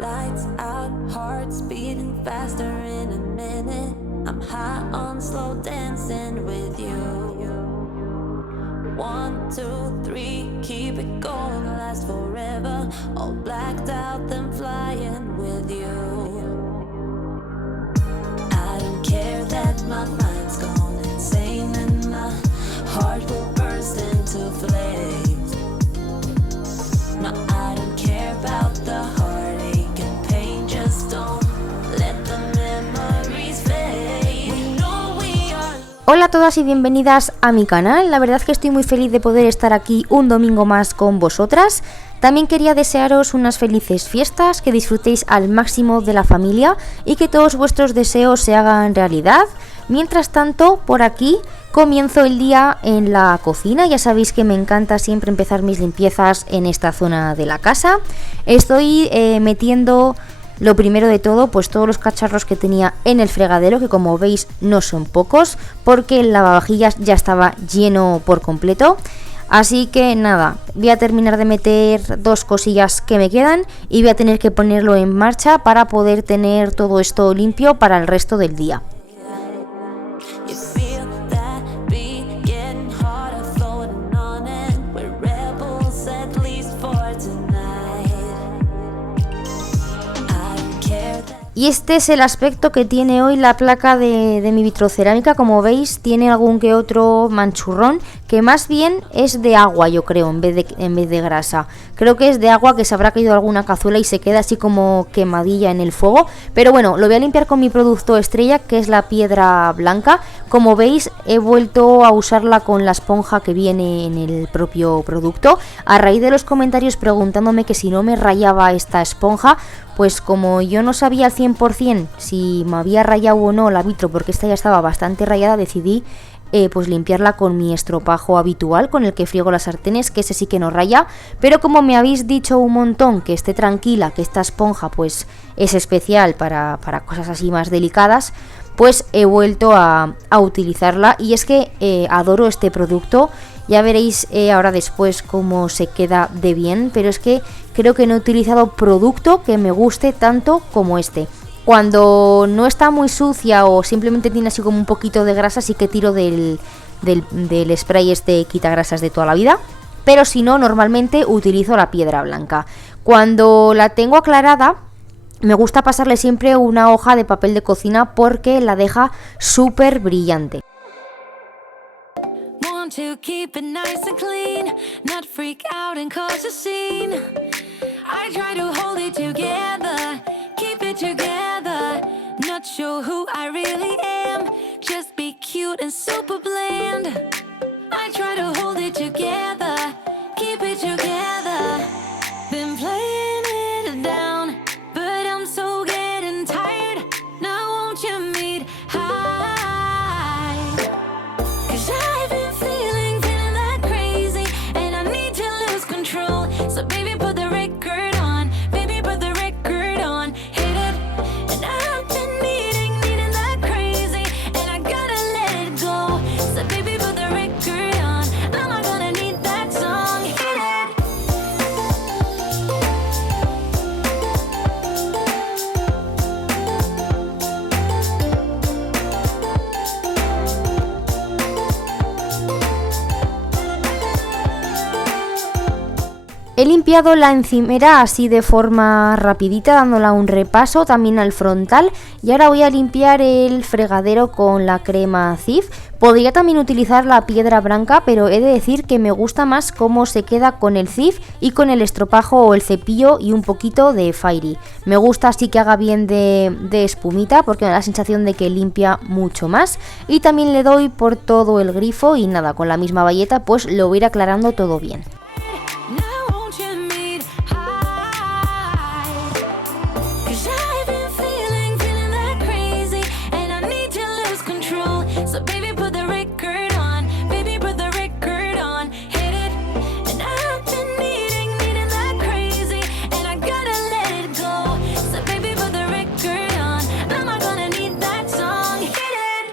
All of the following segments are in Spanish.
Lights out, hearts beating faster in a minute. I'm high on slow dancing with you. 1, 2, 3, keep it going, last forever. All blacked out, then flying with you. I don't care that my mind's gone insane and my heart will burst into flames. No, I don't care about the heartache and pain. Just don't let the memories fade. We know we are. Hola a todas y bienvenidas a mi canal. La verdad es que estoy muy feliz de poder estar aquí un domingo más con vosotras. También quería desearos unas felices fiestas, que disfrutéis al máximo de la familia y que todos vuestros deseos se hagan realidad. Mientras tanto, por aquí comienzo el día en la cocina. Ya sabéis que me encanta siempre empezar mis limpiezas en esta zona de la casa. Estoy metiendo lo primero de todo, pues todos los cacharros que tenía en el fregadero, que como veis no son pocos, porque el lavavajillas ya estaba lleno por completo. Así que nada, voy a terminar de meter dos cosillas que me quedan y voy a tener que ponerlo en marcha para poder tener todo esto limpio para el resto del día. You feel that beat getting harder, floating on it. We're rebels at least for tonight. I don't care that. Y este es el aspecto que tiene hoy la placa de mi vitrocerámica. Como veis, tiene algún que otro manchurrón, que más bien es de agua, yo creo, en vez de grasa. Creo que es de agua, que se habrá caído alguna cazuela y se queda así como quemadilla en el fuego. Pero bueno, lo voy a limpiar con mi producto estrella, que es la piedra blanca. Como veis, he vuelto a usarla con la esponja que viene en el propio producto. A raíz de los comentarios preguntándome que si no me rayaba esta esponja, pues como yo no sabía al 100% si me había rayado o no la vitro, porque esta ya estaba bastante rayada, decidí pues limpiarla con mi estropajo habitual, con el que friego las sartenes, que ese sí que no raya. Pero como me habéis dicho un montón que esté tranquila, que esta esponja pues es especial para cosas así más delicadas, pues he vuelto a utilizarla. Y es que adoro este producto. Ya veréis ahora después cómo se queda de bien, pero es que creo que no he utilizado producto que me guste tanto como este. Cuando no está muy sucia o simplemente tiene así como un poquito de grasa, sí que tiro del spray este quitagrasas de toda la vida. Pero si no, normalmente utilizo la piedra blanca. Cuando la tengo aclarada, me gusta pasarle siempre una hoja de papel de cocina porque la deja súper brillante. Want to keep it nice and clean, not freak out and cause a scene. I try to hold it together, keep it together. Not sure who I really am, just be cute and super bland. I try to hold it together, keep it together. Been playing it down, but I'm so getting tired. Now won't you meet high? 'Cause I've been feeling that crazy, and I need to lose control. So baby, put the record on, baby, put the record on, hit it. And I've been needing that crazy, and I gotta let it go. So baby, put the record on, I'm not gonna need that song, hit it. He limpiado la encimera así de forma rapidita, dándola un repaso también al frontal. Y ahora voy a limpiar el fregadero con la crema Cif. Podría también utilizar la piedra blanca, pero he de decir que me gusta más cómo se queda con el Cif y con el estropajo o el cepillo y un poquito de Fairy. Me gusta así que haga bien de espumita, porque me da la sensación de que limpia mucho más. Y también le doy por todo el grifo y nada, con la misma bayeta pues lo voy a ir aclarando todo bien. Now won't you meet high? 'Cause I've been feeling that crazy, and I need to lose control. So baby, put the record on, baby, put the record on, hit it. And I've been needing that crazy, and I gotta let it go. So baby, put the record on, I'm not gonna need that song, hit it.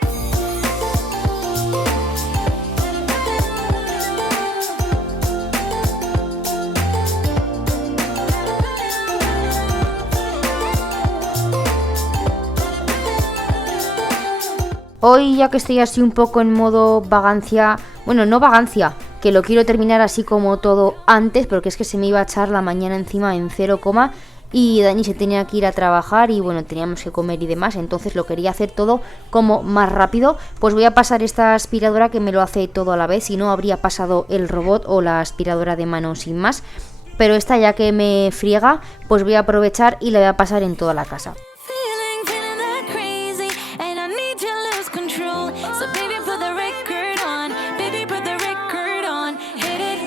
Hoy, ya que estoy así un poco en modo vagancia, bueno, no vagancia, que lo quiero terminar así como todo antes, porque es que se me iba a echar la mañana encima en 0, y Dani se tenía que ir a trabajar y bueno, teníamos que comer y demás, entonces lo quería hacer todo como más rápido. Pues voy a pasar esta aspiradora que me lo hace todo a la vez, si no habría pasado el robot o la aspiradora de mano sin más, pero esta ya que me friega, pues voy a aprovechar y la voy a pasar en toda la casa. Feeling that crazy, and I need to lose control. So baby, put the record on. Baby, put the record on. Hit it.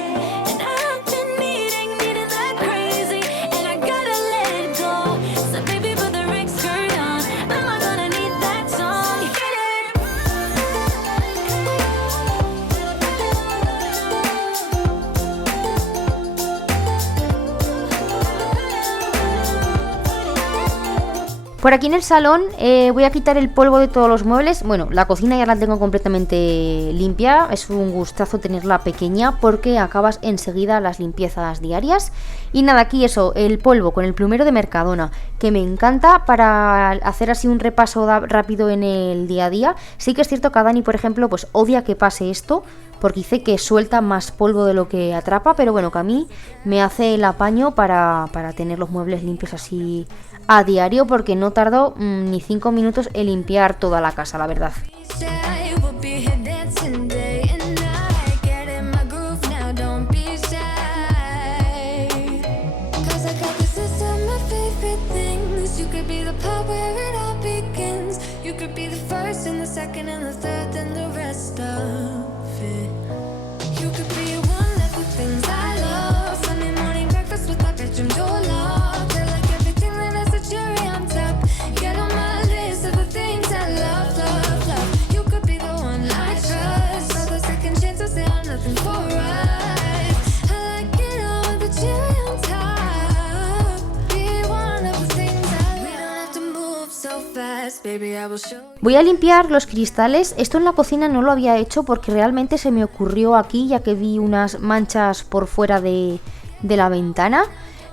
And I've been needing that crazy, and I gotta let it go. So baby, put the record on. I'm not gonna need that song. Hit it. Por aquí en el salón voy a quitar el polvo de todos los muebles. Bueno, la cocina ya la tengo completamente limpia. Es un gustazo tenerla pequeña porque acabas enseguida las limpiezas diarias. Y nada, aquí eso, el polvo con el plumero de Mercadona, que me encanta para hacer así un repaso rápido en el día a día. Sí que es cierto que a Dani, por ejemplo, pues odia que pase esto, porque dice que suelta más polvo de lo que atrapa, pero bueno, que a mí me hace el apaño para tener los muebles limpios así a diario, porque no tardo ni 5 minutos en limpiar toda la casa, la verdad. Shy, we'll be here dancing day and night. Get in my groove now, don't be shy. 'Cause I got the system of favorite things. You could be the part where it all begins. You could be the first and the second and the third and the rest of it. You could be one of the things I love. Sunday morning breakfast with my bedroom door locked. I like everything that has a cherry on top. Get on my list of the things I love, love, love. You could be the one I trust. All the second chances, they are nothing for us. I like it all with the cherry on top. Be one of the things I love. We don't have to move so fast, baby, I will show you. Voy a limpiar los cristales. Esto en la cocina no lo había hecho porque realmente se me ocurrió aquí, ya que vi unas manchas por fuera de la ventana.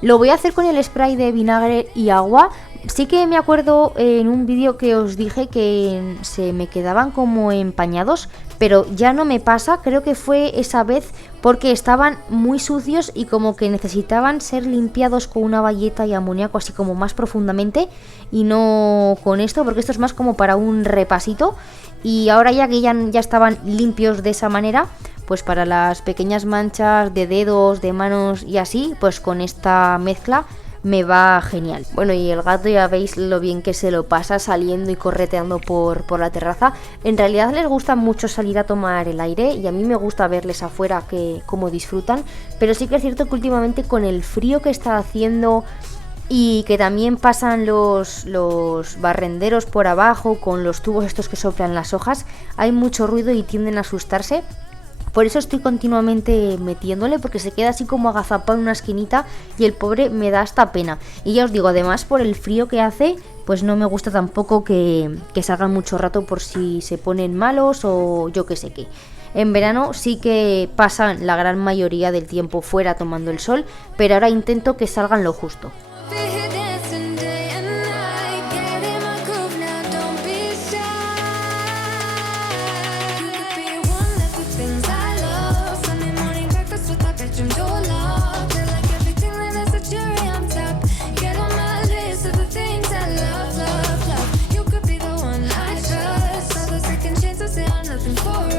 Lo voy a hacer con el spray de vinagre y agua. Sí que me acuerdo en un vídeo que os dije que se me quedaban como empañados, pero ya no me pasa. Creo que fue esa vez porque estaban muy sucios y como que necesitaban ser limpiados con una bayeta y amoníaco así como más profundamente, y no con esto, porque esto es más como para un repasito. Y ahora ya que ya estaban limpios de esa manera, pues para las pequeñas manchas de dedos, de manos y así, pues con esta mezcla me va genial. Bueno, y el gato ya veis lo bien que se lo pasa saliendo y correteando por la terraza. En realidad les gusta mucho salir a tomar el aire y a mí me gusta verles afuera que cómo disfrutan, pero sí que es cierto que últimamente con el frío que está haciendo y que también pasan los barrenderos por abajo con los tubos estos que soplan las hojas, hay mucho ruido y tienden a asustarse. Por eso estoy continuamente metiéndole, porque se queda así como agazapado en una esquinita y el pobre me da hasta pena. Y ya os digo, además por el frío que hace, pues no me gusta tampoco que salgan mucho rato por si se ponen malos o yo qué sé qué. En verano sí que pasan la gran mayoría del tiempo fuera tomando el sol, pero ahora intento que salgan lo justo. Be here dancing day and night. Get in my groove now, don't be shy. You could be one of the things I love. Sunday morning breakfast with my bedroom door locked. I like everything that has a cherry on top. Get on my list of the things I love, love, love. You could be the one I trust. All the second chances, they are nothing for us.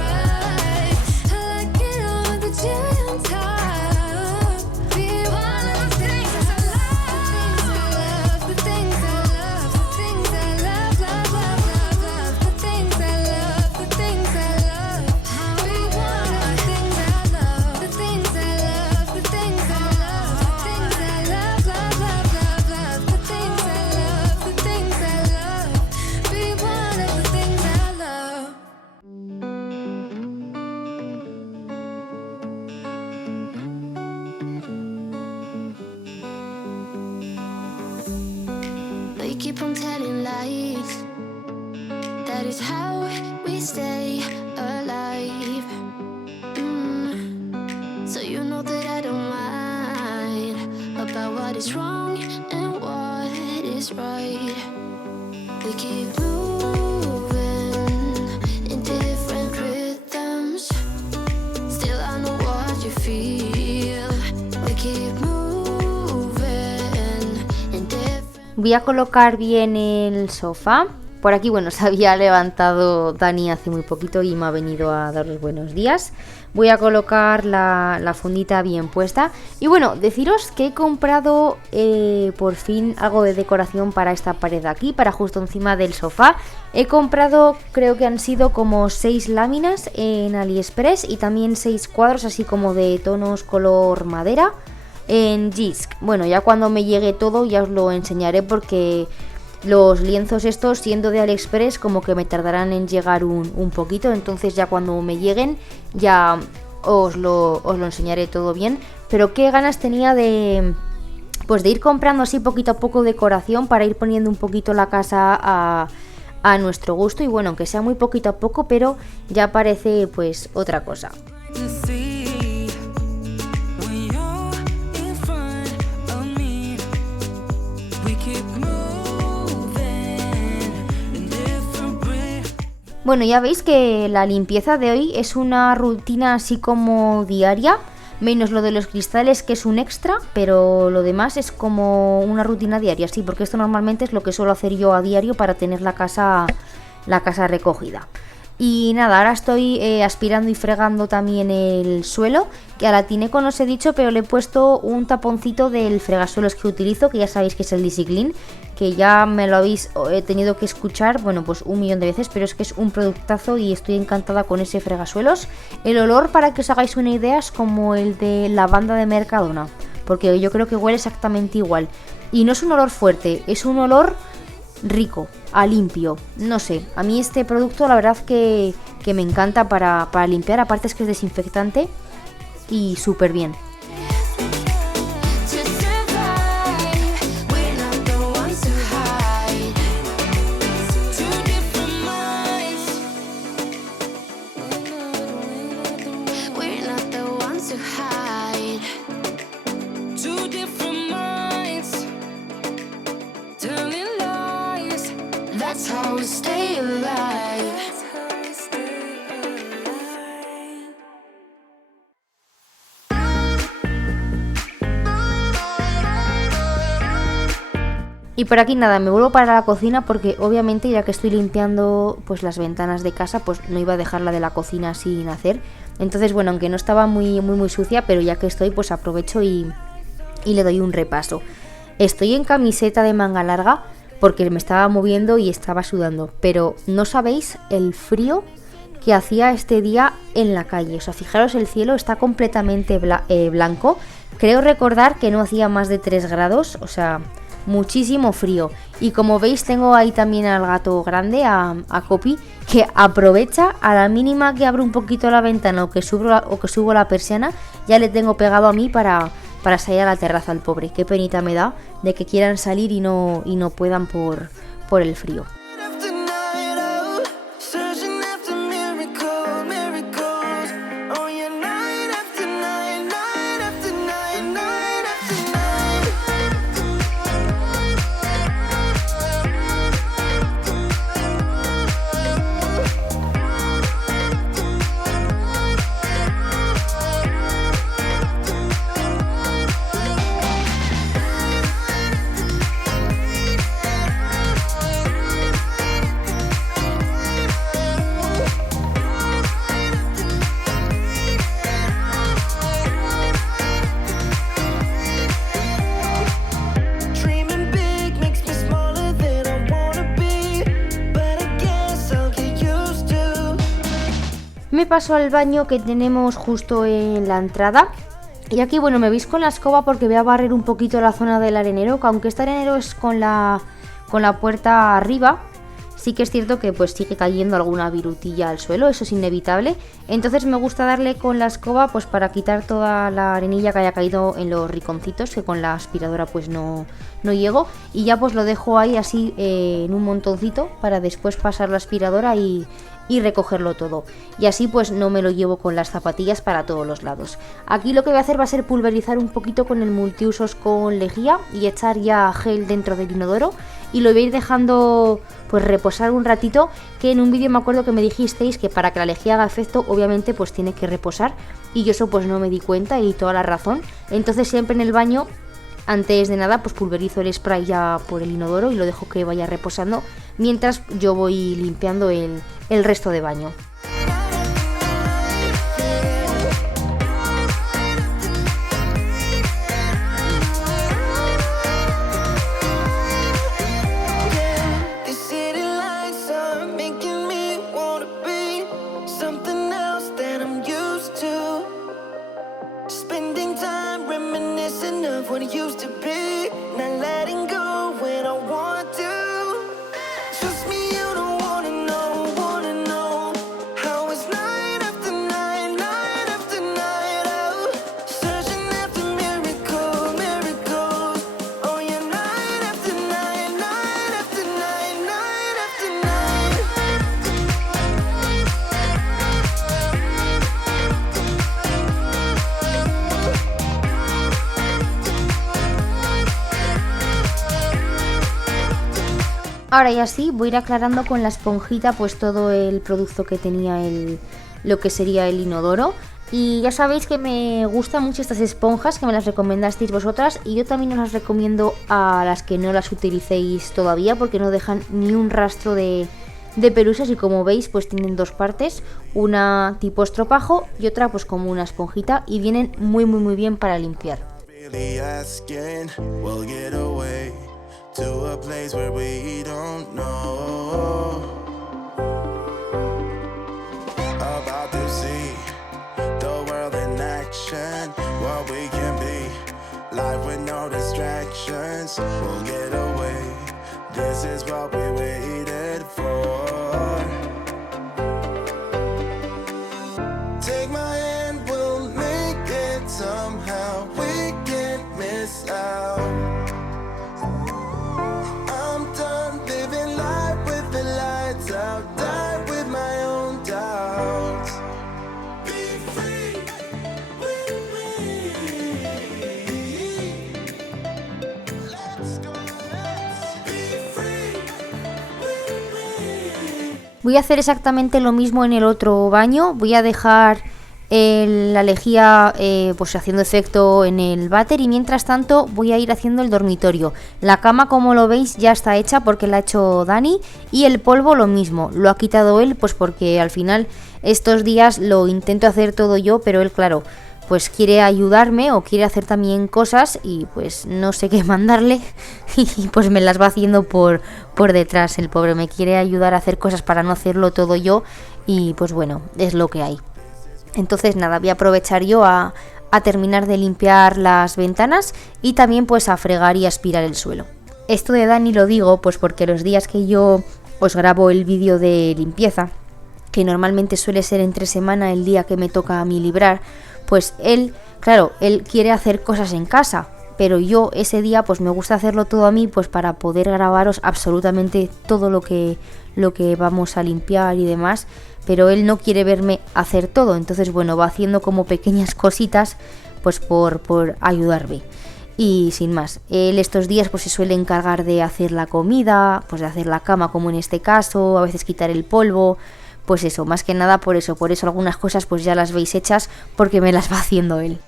I like it all with the cherry on top. Be one of the things I love. The things I love, the things I love, the things I love, love, love, love, love. The things I love, the things I love. Be one of the things I love. The things I love, the things I love, the things I love, love, love, love, love. The things I love, the things I love. Be one of the things I love. They keep on telling lies. That is how we stay alive. So you know that I don't mind about what is wrong and what is right. They keep moving Voy a colocar bien el sofá. Por aquí, bueno, se había levantado Dani hace muy poquito y me ha venido a dar los buenos días. Voy a colocar la fundita bien puesta. Y bueno, deciros que he comprado por fin algo de decoración para esta pared de aquí, para justo encima del sofá. He comprado, creo que han sido como 6 láminas en AliExpress y también 6 cuadros así como de tonos color madera en Jysk. Bueno, ya cuando me llegue todo ya os lo enseñaré porque los lienzos estos, siendo de AliExpress, como que me tardarán en llegar un poquito. Entonces ya cuando me lleguen ya os lo enseñaré todo bien. Pero qué ganas tenía de ir comprando así poquito a poco decoración para ir poniendo un poquito la casa a nuestro gusto. Y bueno, aunque sea muy poquito a poco, pero ya parece pues otra cosa. Bueno, ya veis que la limpieza de hoy es una rutina así como diaria, menos lo de los cristales que es un extra, pero lo demás es como una rutina diaria, sí, porque esto normalmente es lo que suelo hacer yo a diario para tener la casa recogida. Y nada, ahora estoy aspirando y fregando también el suelo, que a la Tineco no os he dicho, pero le he puesto un taponcito del fregasuelos que utilizo, que ya sabéis que es el DisiClean, que ya me lo habéis tenido que escuchar, bueno, pues 1.000.000 de veces, pero es que es un productazo y estoy encantada con ese fregasuelos. El olor, para que os hagáis una idea, es como el de lavanda de Mercadona, porque yo creo que huele exactamente igual. Y no es un olor fuerte, es un olor rico, a limpio, no sé, a mí este producto la verdad que me encanta para limpiar, aparte es que es desinfectante y súper bien. Y por aquí nada, me vuelvo para la cocina porque obviamente ya que estoy limpiando pues las ventanas de casa, pues no iba a dejarla de la cocina sin hacer. Entonces bueno, aunque no estaba muy sucia, pero ya que estoy pues aprovecho y le doy un repaso. Estoy en camiseta de manga larga porque me estaba moviendo y estaba sudando, pero no sabéis el frío que hacía este día en la calle. O sea, fijaros, el cielo está completamente blanco. Creo recordar que no hacía más de 3 grados, o sea, muchísimo frío. Y como veis tengo ahí también al gato grande, a Copi, que aprovecha a la mínima que abro un poquito la ventana o que subo la persiana, ya le tengo pegado a mí para salir a la terraza al pobre. Qué penita me da de que quieran salir y no puedan por el frío. Me paso al baño que tenemos justo en la entrada. Y aquí, bueno, me veis con la escoba porque voy a barrer un poquito la zona del arenero, que aunque este arenero es con la puerta arriba, sí que es cierto que pues sigue cayendo alguna virutilla al suelo, eso es inevitable. Entonces me gusta darle con la escoba pues para quitar toda la arenilla que haya caído en los rinconcitos, que con la aspiradora pues no llego. Y ya pues lo dejo ahí así en un montoncito para después pasar la aspiradora y recogerlo todo, y así pues no me lo llevo con las zapatillas para todos los lados. Aquí lo que voy a hacer va a ser pulverizar un poquito con el multiusos con lejía y echar ya gel dentro del inodoro, y lo voy a ir dejando pues reposar un ratito, que en un vídeo me acuerdo que me dijisteis que para que la lejía haga efecto obviamente pues tiene que reposar, y yo eso pues no me di cuenta y toda la razón. Entonces siempre en el baño Antes de nada pues pulverizo el spray ya por el inodoro y lo dejo que vaya reposando mientras yo voy limpiando el resto de baño. Ahora ya sí, voy a ir aclarando con la esponjita pues todo el producto que tenía lo que sería el inodoro. Y ya sabéis que me gustan mucho estas esponjas, que me las recomendasteis vosotras, y yo también os las recomiendo a las que no las utilicéis todavía porque no dejan ni un rastro de pelusas, y como veis pues tienen dos partes, una tipo estropajo y otra pues como una esponjita, y vienen muy bien para limpiar. To a place where we don't know. About to see the world in action, what we can be. Life with no distractions, we'll get away. This is what we waited for. Take my hand, we'll make it somehow. We can't miss out. Voy a hacer exactamente lo mismo en el otro baño. Voy a dejar la lejía pues haciendo efecto en el váter, y mientras tanto voy a ir haciendo el dormitorio. La cama, como lo veis, ya está hecha porque la ha hecho Dani, y el polvo lo mismo, lo ha quitado él pues porque al final estos días lo intento hacer todo yo, pero él, claro, pues quiere ayudarme o quiere hacer también cosas y pues no sé qué mandarle y pues me las va haciendo por detrás. El pobre me quiere ayudar a hacer cosas para no hacerlo todo yo, y pues bueno, es lo que hay. Entonces nada, voy a aprovechar yo a terminar de limpiar las ventanas y también pues a fregar y aspirar el suelo. Esto de Dani lo digo pues porque los días que yo os grabo el vídeo de limpieza, que normalmente suele ser entre semana el día que me toca a mí librar, pues él, claro, él quiere hacer cosas en casa, pero yo ese día pues me gusta hacerlo todo a mí pues para poder grabaros absolutamente todo lo que vamos a limpiar y demás, pero él no quiere verme hacer todo, entonces bueno, va haciendo como pequeñas cositas pues por ayudarme. Y sin más, él estos días pues se suele encargar de hacer la comida, pues de hacer la cama como en este caso, a veces quitar el polvo, pues eso, más que nada por eso algunas cosas pues ya las veis hechas porque me las va haciendo él.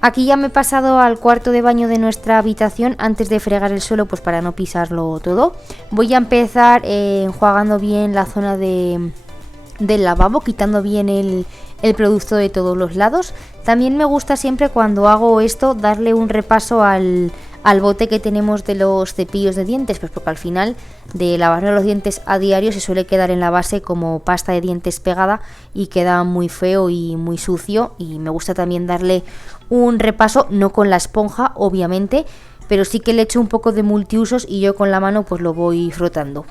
Aquí ya me he pasado al cuarto de baño de nuestra habitación antes de fregar el suelo, pues para no pisarlo todo. Voy a empezar enjuagando bien la zona del lavabo, quitando bien el producto de todos los lados. También me gusta siempre cuando hago esto darle un repaso al bote que tenemos de los cepillos de dientes, pues porque al final de lavarnos los dientes a diario se suele quedar en la base como pasta de dientes pegada y queda muy feo y muy sucio, y me gusta también darle un repaso, no con la esponja obviamente, pero sí que le echo un poco de multiusos y yo con la mano pues lo voy frotando.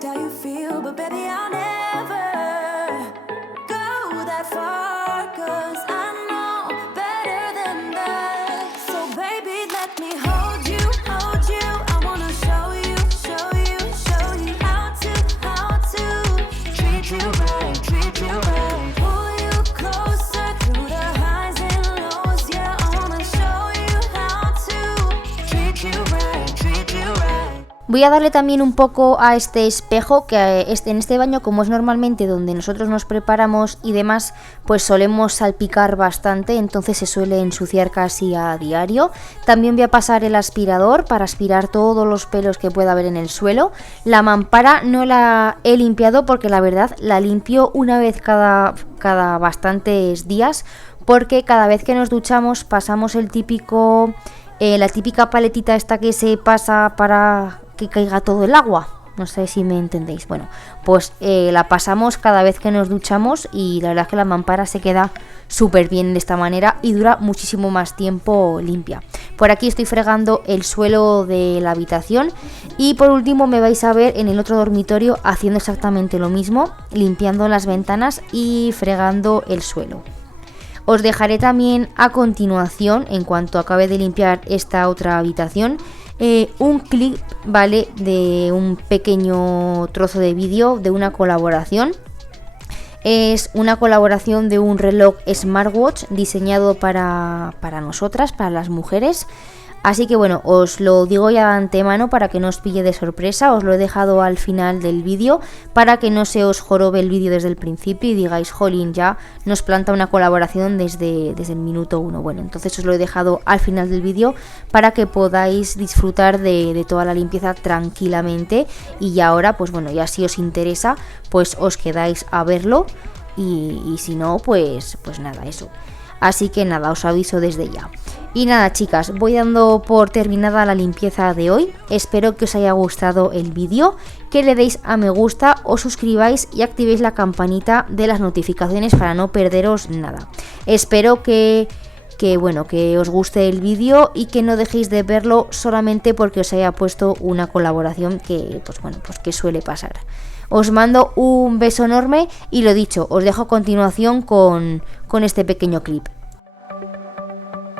How you feel, but baby, I'll never Voy a darle también un poco a este espejo, que en este baño, como es normalmente donde nosotros nos preparamos y demás, pues solemos salpicar bastante, entonces se suele ensuciar casi a diario. También voy a pasar el aspirador para aspirar todos los pelos que pueda haber en el suelo. La mampara no la he limpiado porque la verdad la limpio una vez cada bastantes días, porque cada vez que nos duchamos pasamos la típica paletita esta que se pasa para que caiga todo el agua, no sé si me entendéis. Bueno, pues la pasamos cada vez que nos duchamos y la verdad es que la mampara se queda súper bien de esta manera y dura muchísimo más tiempo limpia. Por aquí estoy fregando el suelo de la habitación y por último me vais a ver en el otro dormitorio haciendo exactamente lo mismo, limpiando las ventanas y fregando el suelo. Os dejaré también a continuación, en cuanto acabe de limpiar esta otra habitación, un clip, ¿vale?, de un pequeño trozo de vídeo de una colaboración. Es una colaboración de un reloj smartwatch diseñado para nosotras, para las mujeres. Así que bueno, os lo digo ya de antemano para que no os pille de sorpresa, os lo he dejado al final del vídeo para que no se os jorobe el vídeo desde el principio y digáis, jolín, ya nos planta una colaboración desde el minuto 1. Bueno, entonces os lo he dejado al final del vídeo para que podáis disfrutar de toda la limpieza tranquilamente y ahora, pues bueno, ya si os interesa, pues os quedáis a verlo y si no, pues nada, eso. Así que nada, os aviso desde ya. Y nada, chicas, voy dando por terminada la limpieza de hoy. Espero que os haya gustado el vídeo, que le deis a me gusta, os suscribáis y activéis la campanita de las notificaciones para no perderos nada. Espero que os guste el vídeo y que no dejéis de verlo solamente porque os haya puesto una colaboración que, pues que suele pasar. Os mando un beso enorme y lo dicho, os dejo a continuación con este pequeño clip.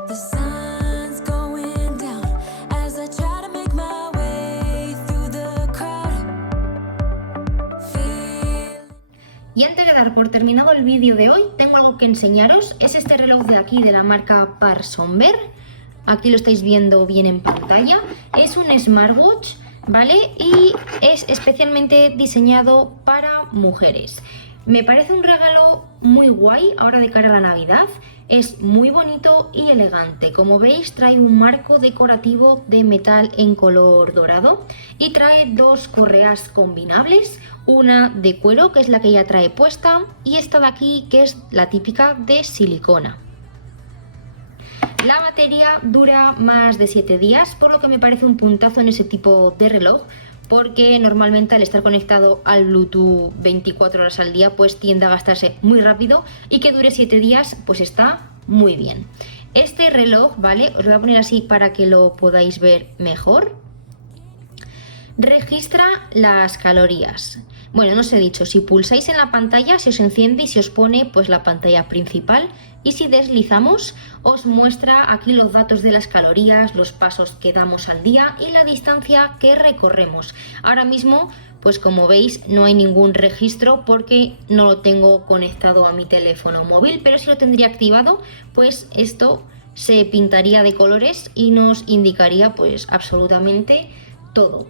The sun's going down as I try to make my way through the crowd. Y antes de dar por terminado el vídeo de hoy, tengo algo que enseñaros. Es este reloj de aquí de la marca Parsonver. Aquí lo estáis viendo bien en pantalla. Es un smartwatch, ¿vale? Y es especialmente diseñado para mujeres. Me parece un regalo muy guay ahora de cara a la Navidad. Es muy bonito y elegante. Como veis, trae un marco decorativo de metal en color dorado y trae dos correas combinables, una de cuero, que es la que ya trae puesta, y esta de aquí, que es la típica de silicona. La batería dura más de 7 días, por lo que me parece un puntazo en ese tipo de reloj, porque normalmente al estar conectado al Bluetooth 24 horas al día pues tiende a gastarse muy rápido, y que dure 7 días pues está muy bien. Este reloj, ¿vale? Os lo voy a poner así para que lo podáis ver mejor. Registra las calorías. Bueno, no os he dicho, si pulsáis en la pantalla se os enciende y se os pone pues la pantalla principal, y si deslizamos os muestra aquí los datos de las calorías, los pasos que damos al día y la distancia que recorremos. Ahora mismo, pues como veis, no hay ningún registro porque no lo tengo conectado a mi teléfono móvil, pero si lo tendría activado, pues esto se pintaría de colores y nos indicaría pues absolutamente todo.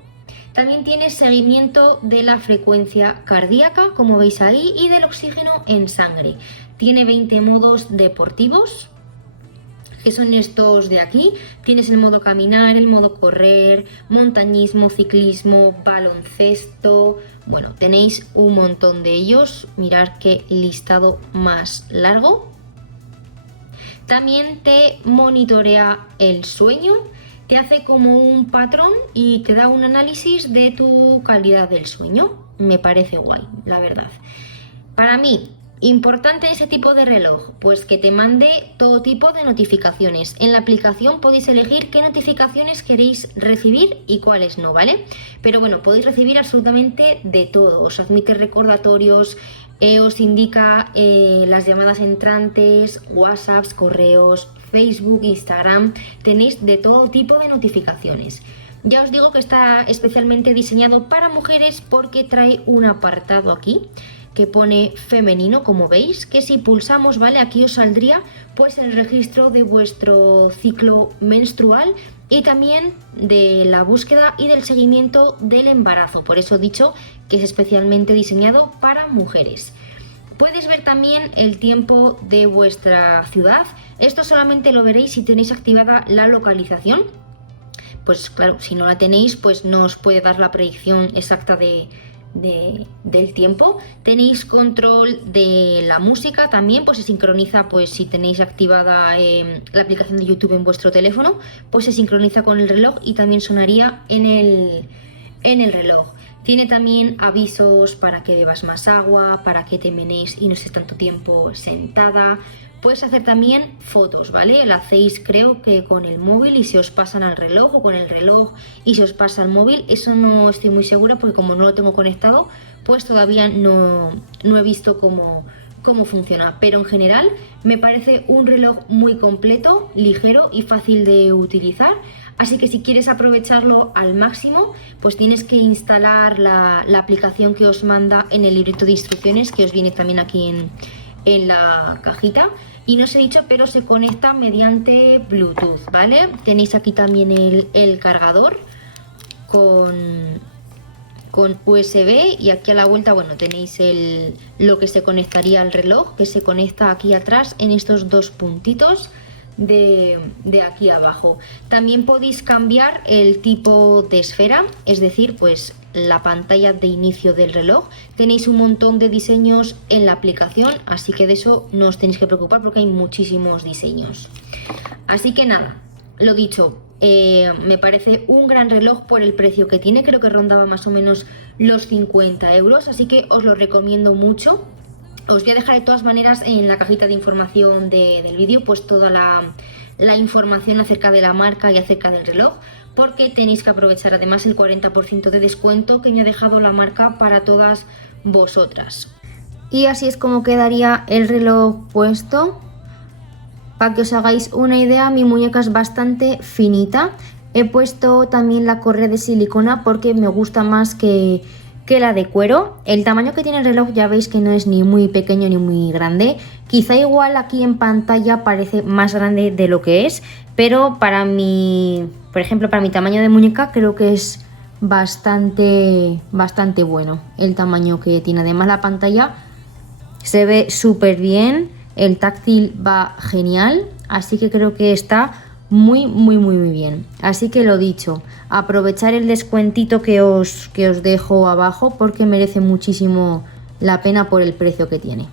También tiene seguimiento de la frecuencia cardíaca, como veis ahí, y del oxígeno en sangre. Tiene 20 modos deportivos, que son estos de aquí. Tienes el modo caminar, el modo correr, montañismo, ciclismo, baloncesto. Bueno, tenéis un montón de ellos. Mirad qué listado más largo. También te monitorea el sueño. Te hace como un patrón y te da un análisis de tu calidad del sueño. Me parece guay, la verdad. Para mí, importante ese tipo de reloj, pues que te mande todo tipo de notificaciones. En la aplicación podéis elegir qué notificaciones queréis recibir y cuáles no, ¿vale? Pero bueno, podéis recibir absolutamente de todo. Os admite recordatorios, os indica las llamadas entrantes, WhatsApps, correos, Facebook, Instagram. Tenéis de todo tipo de notificaciones. Ya os digo que está especialmente diseñado para mujeres porque trae un apartado aquí que pone femenino, como veis, que si pulsamos, ¿vale? Aquí os saldría pues el registro de vuestro ciclo menstrual y también de la búsqueda y del seguimiento del embarazo. Por eso he dicho que es especialmente diseñado para mujeres. Puedes ver también el tiempo de vuestra ciudad. Esto solamente lo veréis si tenéis activada la localización. Pues claro, si no la tenéis, pues no os puede dar la predicción exacta del tiempo. Tenéis control de la música también, pues se sincroniza, pues si tenéis activada la aplicación de YouTube en vuestro teléfono, pues se sincroniza con el reloj y también sonaría en el reloj. Tiene también avisos para que bebas más agua, para que te menees y no estés tanto tiempo sentada. Puedes hacer también fotos, ¿vale? La hacéis creo que con el móvil y si os pasan al reloj o con el reloj y si os pasa al móvil. Eso no estoy muy segura porque como no lo tengo conectado, pues todavía no he visto cómo funciona. Pero en general me parece un reloj muy completo, ligero y fácil de utilizar. Así que si quieres aprovecharlo al máximo, pues tienes que instalar la aplicación que os manda en el librito de instrucciones, que os viene también aquí en la cajita. Y no os he dicho, pero se conecta mediante Bluetooth, ¿vale? Tenéis aquí también el cargador con USB y aquí a la vuelta, bueno, tenéis lo que se conectaría al reloj, que se conecta aquí atrás en estos dos puntitos de aquí abajo. También podéis cambiar el tipo de esfera, es decir, pues la pantalla de inicio del reloj. Tenéis un montón de diseños en la aplicación, así que de eso no os tenéis que preocupar porque hay muchísimos diseños. Así que nada, lo dicho, me parece un gran reloj por el precio que tiene. Creo que rondaba más o menos los 50 euros, así que os lo recomiendo mucho. Os voy a dejar de todas maneras en la cajita de información del vídeo pues toda la información acerca de la marca y acerca del reloj, porque tenéis que aprovechar además el 40% de descuento que me ha dejado la marca para todas vosotras. Y así es como quedaría el reloj puesto. Para que os hagáis una idea, mi muñeca es bastante finita. He puesto también la correa de silicona porque me gusta más que la de cuero. El tamaño que tiene el reloj ya veis que no es ni muy pequeño ni muy grande. Quizá igual aquí en pantalla parece más grande de lo que es, pero para mi, por ejemplo, para mi tamaño de muñeca creo que es bastante bueno el tamaño que tiene. Además la pantalla se ve súper bien, el táctil va genial, así que creo que está muy bien. Así que lo dicho, aprovechar el descuentito que os dejo abajo porque merece muchísimo la pena por el precio que tiene.